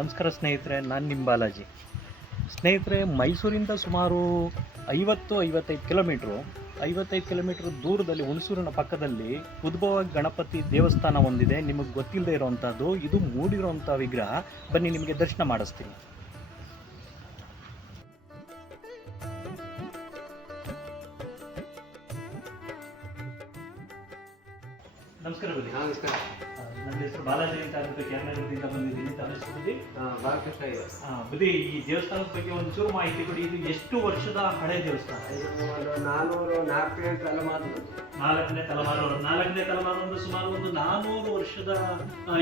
ನಮಸ್ಕಾರ ಸ್ನೇಹಿತರೆ, ನಾನು ನಿಮ್ಮ ಬಾಲಾಜಿ. ಸ್ನೇಹಿತರೆ, ಮೈಸೂರಿಂದ ಸುಮಾರು 55 ಕಿಲೋಮೀಟ್ರ್ ದೂರದಲ್ಲಿ ಹುಣಸೂರಿನ ಪಕ್ಕದಲ್ಲಿ ಉದ್ಭವ ಗಣಪತಿ ದೇವಸ್ಥಾನ ಒಂದಿದೆ. ನಿಮಗೆ ಗೊತ್ತಿಲ್ಲದೆ ಇರೋವಂಥದ್ದು, ಇದು ಮೂಡಿರೋವಂಥ ವಿಗ್ರಹ. ಬನ್ನಿ, ನಿಮಗೆ ದರ್ಶನ ಮಾಡಿಸ್ತೀನಿ. ನಮಸ್ಕಾರ ಬನ್ನಿ. ನಮಸ್ಕಾರ. ನನ್ನ ಹೆಸರು ಬಾಲಾಜಿ ಅಂತ ಅಂದ್ಬಿಟ್ಟು ಕ್ಯಾನಡದಿಂದ ಬಂದಿದ್ದೀನಿ. ತಮ್ಮ ಹೆಸರು ಬುದ್ಧಿ? ಬಾಲಕೃಷ್ಣ ಇದೆ. ಬುದ್ಧಿ, ಈ ದೇವಸ್ಥಾನದ ಬಗ್ಗೆ ಒಂದು ಚೂರು ಮಾಹಿತಿ ಕೊಡಿ. ಇದು ಎಷ್ಟು ವರ್ಷದ ಹಳೆ ದೇವಸ್ಥಾನ? ಇದು 404ನೇ ತಲೆಮಾರು. ನಾಲ್ಕನೇ ತಲೆಮಾರು ಒಂದು ಸುಮಾರು ಒಂದು 400 ವರ್ಷದ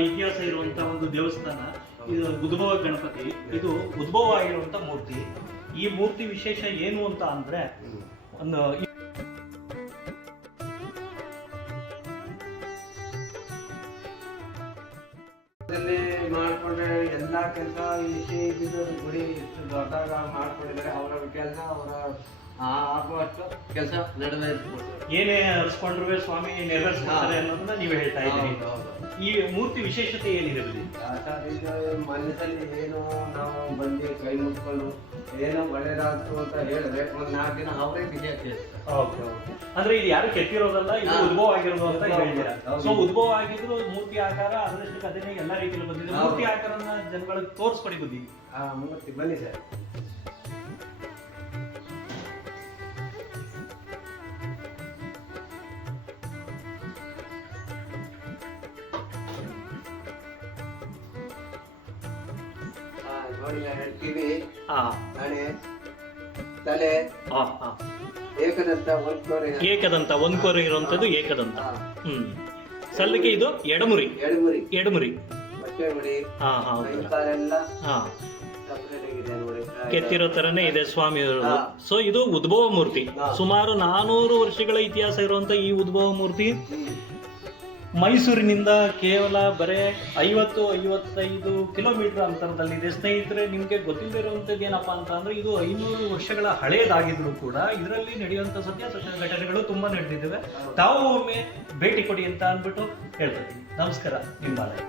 ಇತಿಹಾಸ ಇರುವಂತಹ ಒಂದು ದೇವಸ್ಥಾನ. ಇದು ಉದ್ಭವ ಗಣಪತಿ. ಇದು ಉದ್ಭವ ಆಗಿರುವಂತ ಮೂರ್ತಿ. ಈ ಮೂರ್ತಿ ವಿಶೇಷ ಏನು ಅಂತ ಅಂದ್ರೆ, ಒಂದು ಮಾಡ್ಕೊಂಡ್ರೆ ಎಲ್ಲಾ ಕೆಲಸ ಇದ್ದು ಗುಡಿ ಇಷ್ಟು ದೊಡ್ಡದಾಗ ಮಾಡ್ಕೊಂಡಿದ್ದಾರೆ. ಅವರ ಕೆಲಸ ಅವರ ಆಗುವಷ್ಟು ಕೆಲಸ ನಡೆದ ಏನೇ ಹರಿಸ್ಕೊಂಡ್ರು ಸ್ವಾಮಿ ನೆರವೇರಿಸ್ತಾರೆ ಅನ್ನೋದನ್ನ ನೀವು ಹೇಳ್ತಾ ಇದ್ದೀರಿ. ಈ ಮೂರ್ತಿ ವಿಶೇಷತೆ ಏನಿದೆ ಬುದ್ಧಿ? ಮನಸ್ಸಲ್ಲಿ ಏನು ನಾವು ಬಂದು ಕೈ ಮುಟ್ಕೊಂಡು ಏನೋ ಒಳ್ಳೇದಾಗ್ತು ಅಂತ ಹೇಳಿದ್ರೆ ಒಂದು 4 ದಿನ ಅವರೇ ವಿಜಯ ಅಂದ್ರೆ ಇದು ಯಾರು ಕೆತ್ತಿರೋದಲ್ಲ, ಇದು ಉದ್ಭವ ಆಗಿರೋದು ಅಂತ ಹೇಳ್ತೀರಾ. ಸೊ ಉದ್ಭವ ಆಗಿದ್ರು ಮೂರ್ತಿ ಆಕಾರ ಅದರಷ್ಟು ಅದನ್ನೇ ಎಲ್ಲಾ ರೀತಿಯಲ್ಲಿ ಬಂದಿದೆ. ಮೂರ್ತಿ ಆಕಾರನ ಜನಗಳಿಗೆ ತೋರಿಸ್ಕೊಡಿ ಬುದ್ಧಿ. ಮೂರ್ತಿ ಬನ್ನಿ ಸರ್. ನೋಡಿ, ಕಿವಿ, ಹಣೆ, ತಲೆ, ಏಕದಂತ ಒಂದ್ಕೋರೆ ಇರುವಂತದ್ದು ಏಕದಂತ. ಸಲ್ಲಿಗೆ ಇದು ಎಡಮುರಿ. ಕೆತ್ತಿರೋ ತರನೇ ಇದೆ ಸ್ವಾಮಿ. ಸೊ ಇದು ಉದ್ಭವ ಮೂರ್ತಿ. ಸುಮಾರು 400 ವರ್ಷಗಳ ಇತಿಹಾಸ ಇರುವಂತ ಈ ಉದ್ಭವ ಮೂರ್ತಿ ಮೈಸೂರಿನಿಂದ ಕೇವಲ ಬರೇ 50-55 ಕಿಲೋಮೀಟರ್ ಅಂತರದಲ್ಲಿದೆ. ಸ್ನೇಹಿತರೆ, ನಿಮಗೆ ಗೊತ್ತಿಲ್ಲದಿರುವಂಥದ್ದು ಏನಪ್ಪಾ ಅಂತ ಅಂದ್ರೆ, ಇದು 500 ವರ್ಷಗಳ ಹಳೆಯದಾಗಿದ್ರು ಕೂಡ ಇದರಲ್ಲಿ ನಡೆಯುವಂಥ ಸತ್ಯಾಸತ್ಯ ಘಟನೆಗಳು ತುಂಬಾ ನಡೆದಿದ್ದಾವೆ. ತಾವು ಒಮ್ಮೆ ಭೇಟಿ ಕೊಡಿ ಅಂತ ಅಂದ್ಬಿಟ್ಟು ಹೇಳ್ತೀನಿ. ನಮಸ್ಕಾರ, ನಿಮ್ಮ ಬಾಲಾಜಿ.